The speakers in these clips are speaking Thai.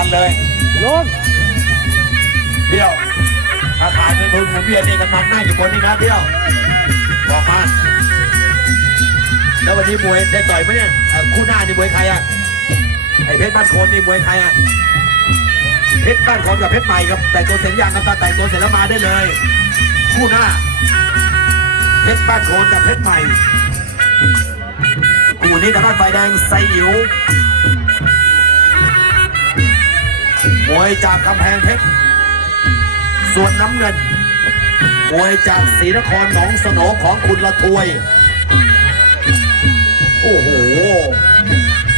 นันเลยลงเบี้ยวถ้าขาดในมือของเบี้ยนี่กำนันนั่งอยู่บนนี่นะเบี้ยวบอกมา แล้ววันนี้มวยได้ต่อยไหมเนี่ยเอ่อคู่หน้านี่มวยใครอะไอ้เพชรบ้านโคนนี่มวยใครอะเพชรบ้านโคนกับเพชรใหม่ครับแต่งตัวเสร็จยังครับถ้าแต่งตัวเสร็จแล้วมาได้เลย คู่หน้า เพชรบ้านโคนกับเพชรใหม่ คู่นี้ทางด้านฝ่ายแดงไซอิ๋ว มวยจากกำแพงเพชร ส่วนน้ำเงิน มวยจากศรีนครหนองสนอของคุณละทวย โอ้โห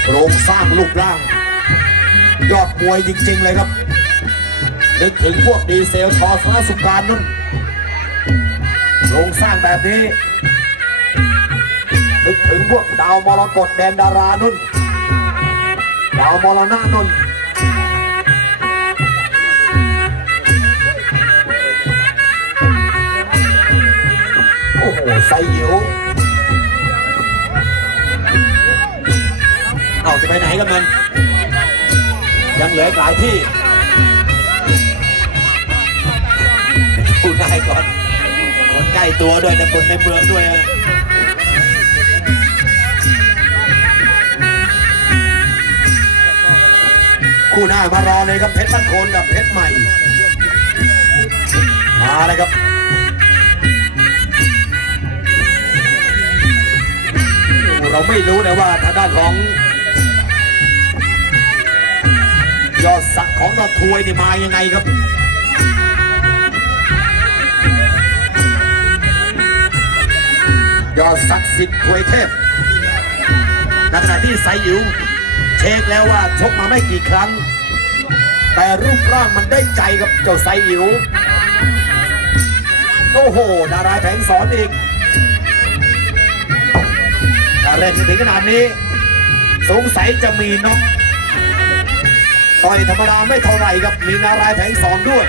โครงสร้างรูปร่าง ยอดมวยจริงๆเลยครับ นึกถึงพวกดีเซลทอสนาสุการนุ่นโครงสร้างแบบนี้ นึกถึงพวกดาวมรกตแดนดารานุ่น ดาวมรณะนุ่น โหไซหิวเอาจะไปไหนกันมัน ยังเหลือหลายที่ดูนายก่อนคนใกล้ตัวด้วยแต่คนในเมืองด้วยนะคู่หน้ามารอเลยครับเพชรบ้านโคนกับเพชรใหม่ มาเลยครับ เราไม่รู้นะว่าทางด้านของ ยอดสักดิ์ของตะทวยนี่มายังไงครับยอดศักดิ์สิทธิ์ถวยเทพในขณะที่ไซอิ๋วเช็คแล้วว่าชกมาไม่กี่ครั้ง แต่รูปร่างมันได้ใจกับเจ้าไซอิ๋วโอ้โหดาราแผงสอนอีก เล่นถึงขนาดนี้ สงสัยจะมีน็อกต่อยธรรมดาไม่เท่าไหร่ครับมีนารายแผงสอนด้วย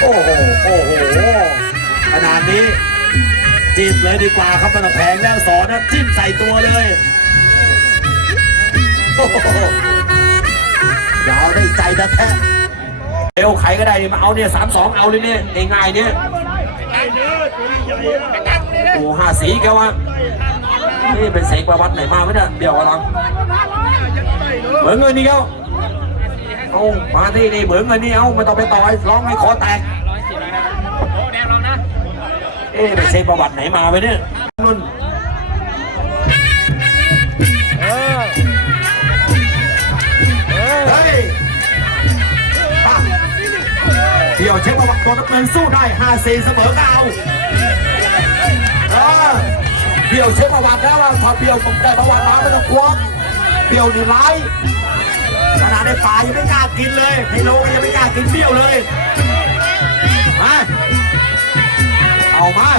โอ้โห โอ้โห ขนาดนี้จิ้มเลยดีกว่าครับมันแผงแล้วสอนนะจิ้มใส่ตัวเลย โอ้โห ย่าเอาได้ใจแท้ๆเร็วใครก็ได้นี่มาเอาเนี่ยสามสองเอาเลยเนี่ยง่ายๆเนี่ยโอ้ห้าสีแกวะนี่เป็นเสกประวัติไหนมาไหมเนี่ยเดี๋ยวอะไรเหมือนเงินนี่เขาเอามาที่นี่เหมือนเงินนี่เอาไม่ต้องไปต่อยร้องให้คอแตกเอ๊ะเป็นเสกประวัติไหนมาไหมเนี่ยนุ่น ยวเช็คประวัติตัวนักเงินสู้ได้ห้าสี่เสมอก็เอาเออเดี๋ยวเช็คประวัติแล้วว่าถ้าเดี๋ยวผมได้ประวัติมาไม่ต้องกลัวเดี๋ยวนี่ร้ายขนาดในป่ายังไม่กล้ากินเลยในโลกยังไม่กล้ากินเบี้ยวเลยมาเอามา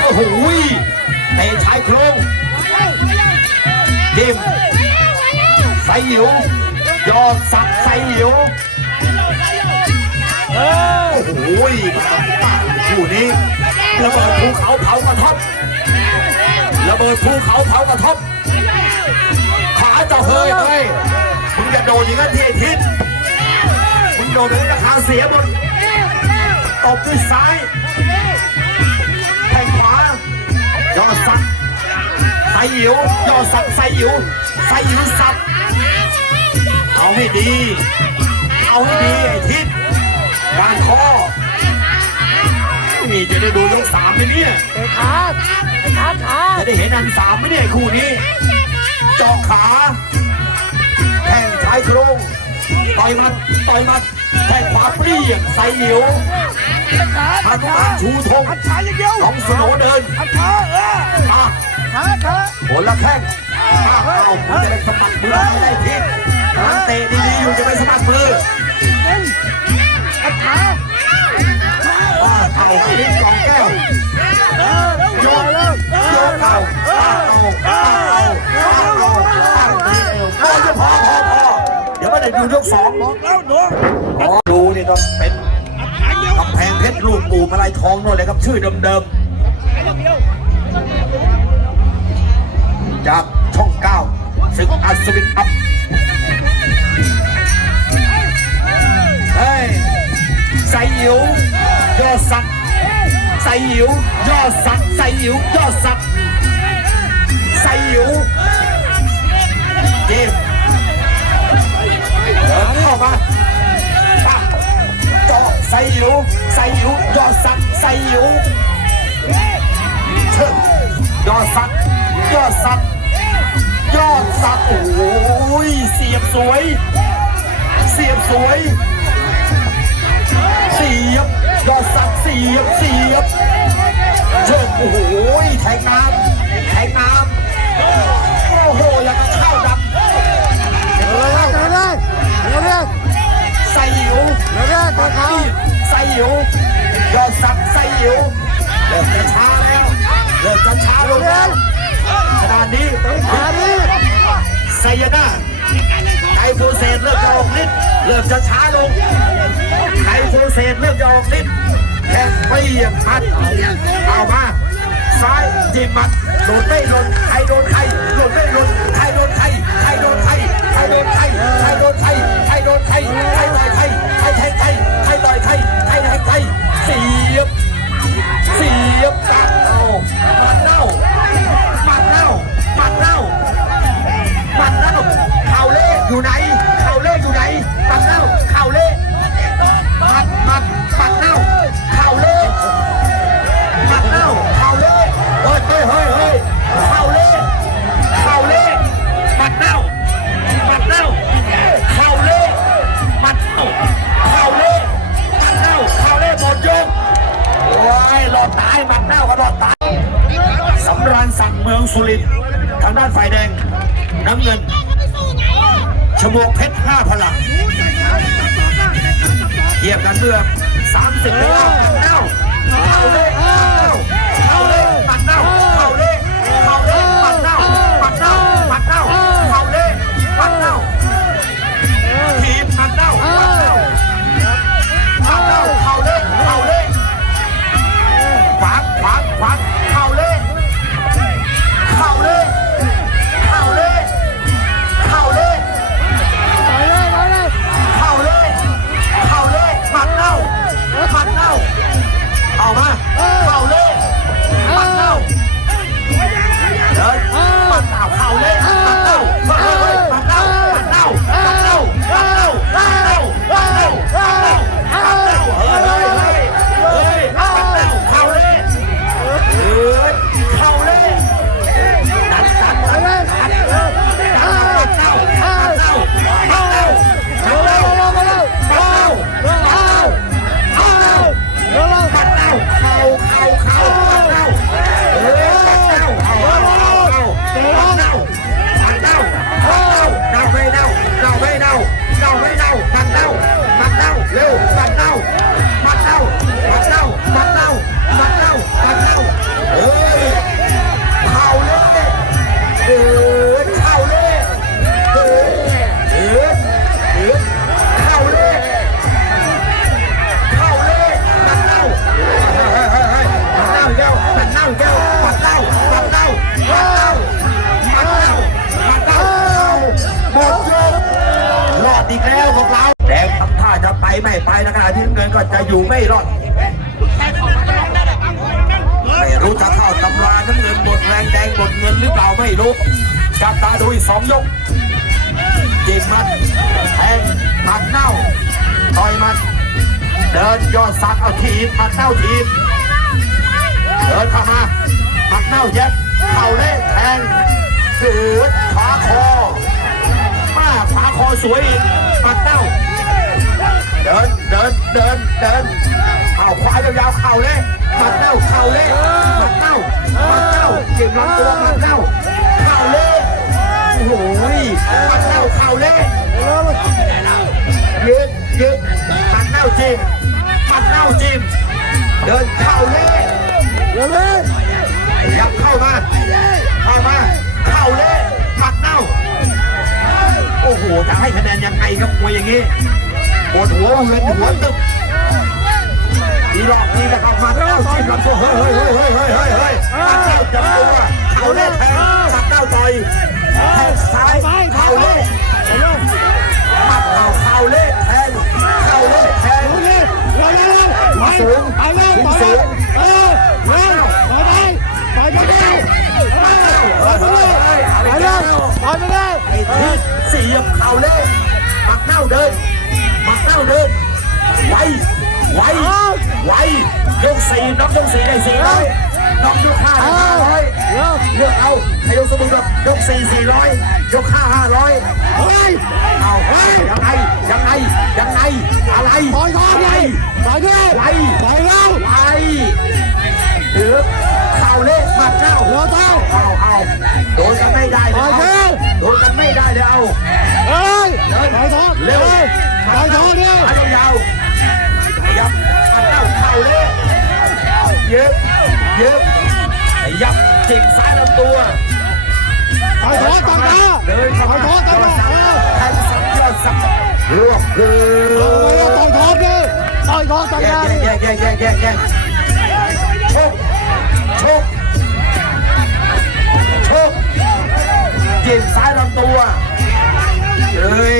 โอ้โหเตะชายโครงดิมไซหิวยอดสักดิ์ไซหิว เออโอ้โหคู่นี้ระเบิดภูเขาเผากระท่อมระเบิดภูเขาเผากระท่อมขาจะเฮยเฮ้ยมึงจะโดนอย่างนั้นที่ไอ้ทิศมึงโดนเป็นราคาเสียหมดตบด้วยซ้ายแทงขวายอดสักดิ์ไซหิวยอดสักดิ์ไซหิวไซหิวสับเอาให้ดี เอาให้ดีไอ้ทิศ การคอนี่จะได้ดูยกสามไหมเนี่ยเตะขาเตะขาขาจะได้เห็นอันสามไหมเนี่ยคู่นี้เจาะขาแข้งชายโครงต่อยหมัดต่อยหมัดแข้งขวาเปรี้ยงใส่เหนียวขาพันขาตาชูธงอัดขาอย่างเดียวน้องสโนเดินอัดขาเอออะขาขาผลละแข้งอ้าวเอาคุณจะไปสมัครมือไม่ได้ทิศมันเตะดีๆอยู่จะไปสมัครมือเล่นอัด ขาป้าเข่าลิ้นกองแก้วเออโยกแล้วโยกเข่าป้าเอาป้าเอาป้าเอาป้าเอาพอพอพอเดี๋ยวไม่ได้ดูยกสองบอกแล้วหนูดูนี่ต้องเป็นอัดขาอย่างเดียวกำแพงเพชรลูกปู่มาลายทองโน่นเลยครับชื่อเดิมๆจากช่องเก้าศึกอัศวินอัพ ใส่หิวยอดสักใส่หิวยอดสักใส่หิวยอดสักใส่หิวเจมส์เข้ามาปักเจาะใส่หิวใส่หิวยอดสักใส่หิวเชิญยอดสักยอดสักยอดสักโอ้ยเสียบสวย เสียบสวย สักดิ์เสียบเสียบเชิญโอ้โหแทงน้ำแทงน้ำโอ้โหอย่างกับข้าวดำเดี๋ยวเลยเดี๋ยวเลยเดี๋ยวเลยใส่หิวเดี๋ยวเลยตัวเขาใส่หิวยอดสักดิ์ใส่หิวเริ่มจะช้าแล้วเริ่มจะช้าลงแล้วขนาดนี้ขาดีไซยาน่าไกโฟเซตเริ่มจะออกฤทธิ์เริ่มจะช้าลงไกโฟเซตเริ่มจะออกฤทธิ์ แค่เปียกพัดเอามา ซ้ายจิ้มมัดโดนไม่โดนใครโดนใครโดนไม่โดนใครโดนใครใครโดนใครใครโดนใครใครโดนใครใครโดนใครใครต่อยใครใครแทงใครใครต่อยใครใครแทงใครเสียบเสียบกัดเอาหมัดเน่าหมัดเน่าหมัดเน่าังสุรินทางด้านฝ่ายแดง น้ำเงินชมวกเพชรห้าพลังเทียบกันเมื่อ30ปีแล้วหมัดแน่วเอ้าเลยเอ้าเลยหมัดแน่วเข้า ที่น้ำเงินก็จะอยู่ไม่รอด ไม่รู้จะเข้าตำราน้ำเงินหมดแรงแดงหมดเงินหรือเปล่าไม่รู้ จับตาดูอีกสองยกจิกมันแทงหมัดเน่าต่อยมันเดินยอดสักเอาทีบหมัดเน่าทีเดินเข้ามาหมัดเน่าแยกเข่าเล่แทงสืดขวาคอมาขวาคอสวยอีกหมัดเน่า เดินเดินเดินเดินเข่าขวายาวๆเข่าเล่หมัดเน่าเข่าเล่หมัดเน่าหมัดเน่าเก็บลำตัวหมัดเน่าเข่าเล่โอ้โหหมัดเน่าเข่าเล่ยืดยืดหมัดเน่าจิ้มหมัดเน่าจิ้มเดินเข้าเล่เดี๋ยเลยยับเข้ามาเข้ามาเข้าเล่หมัดเน่าโอ้โหจะให้คะแนนยังไงครับมวยอย่างนี้ ปวดหัวเวียนหัวตึบดีหลอกดีนะครับมาเก้าจิ้มลำตัวเฮ้ยเฮ้ยเฮ้ยเฮ้ยเฮ้ยเฮ้ยมาเก้าจับตัวเอาเล่แทงจับเก้าต่อยแทงซ้ายเขาเล่ เลือกเอายกสมุนแบบยกสี่สี่ร้อยยกห้าห้าร้อยเฮ้ยเอายังไงยังไงยังไงอะไรปล่อยก่อนเลยปล่อยด้วยไปล่อยแล้วไวหรือข่าวเละมัดเน่าเร็วเต้าเอาเอาโดนกันไม่ได้เลยเอาโดนกันไม่ได้เลยเอาเฮ้ยเดินปล่อยทองเร็วปล่อยท้องเนี่ยขายาวยับมัดเน่าเข่าเละเย็บเย็บยับจิกซ้ายลำ ตัวปล่อยท้องตังค์นะเดินปเข้าล่อยมาท้องตังค์นะแทงสับยอดสับรวบเลเอาไปเลยยปล่อยท้องดิปล่อยท้องตังค์แยนะกแยกแยกแยกแยกแยกชกชกชกจิ้มซ้ายลำตัวเอ้ย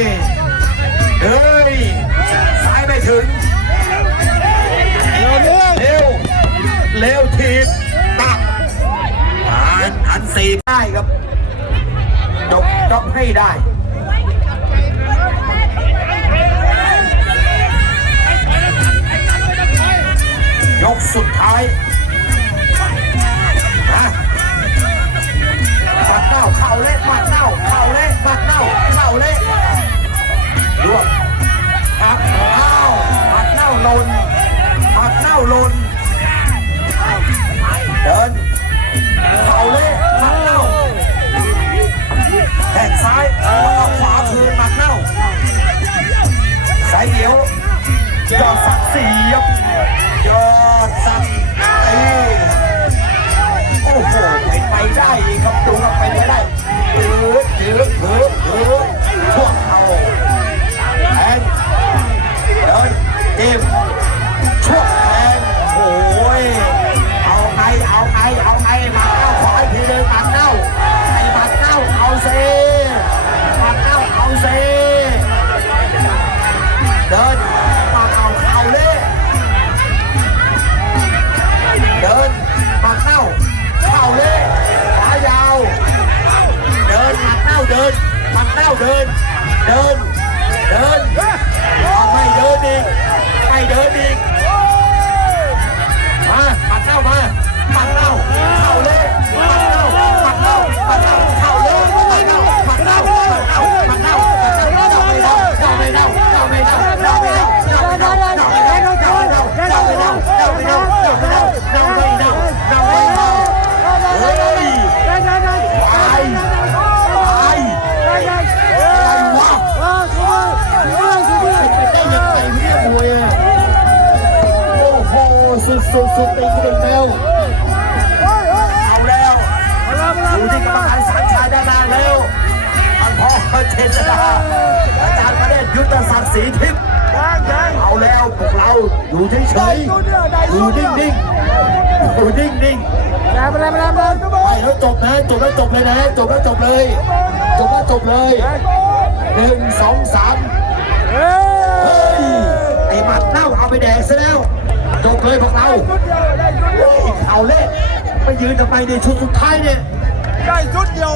เอ้ยซ้ายไม่ถึง ได้ครับจบจบให้ได้ยกสุดท้าย สุดสุดสุดตีกันแล้วเอาแล้วมาแล้วมาดูที่กรรมการสัญชายด้านหน้าแล้วท่านพ่อเชนดาอาจารย์ประเดชยุทธศักดิ์ศรีทิพย์ยังยังเอาแล้วพวกเราอยู่เฉยๆอยู่นิ่งๆอยู่นิ่งๆแล้วมาแล้วมาแล้วมาแล้วไปแล้วจบนะจบแล้วจบเลยนะจบแล้วจบเลยจบแล้วจบเลยหนึ่งสองสามเฮ้เฮ้ยไอ้หมัดเน่าเอาไปแดกซะแล้ว จบเลยพวกเราโอ้ยเอาเล่ไปยืนทำไมในชุดสุดท้ายเนี่ย ได้ชุดเดียว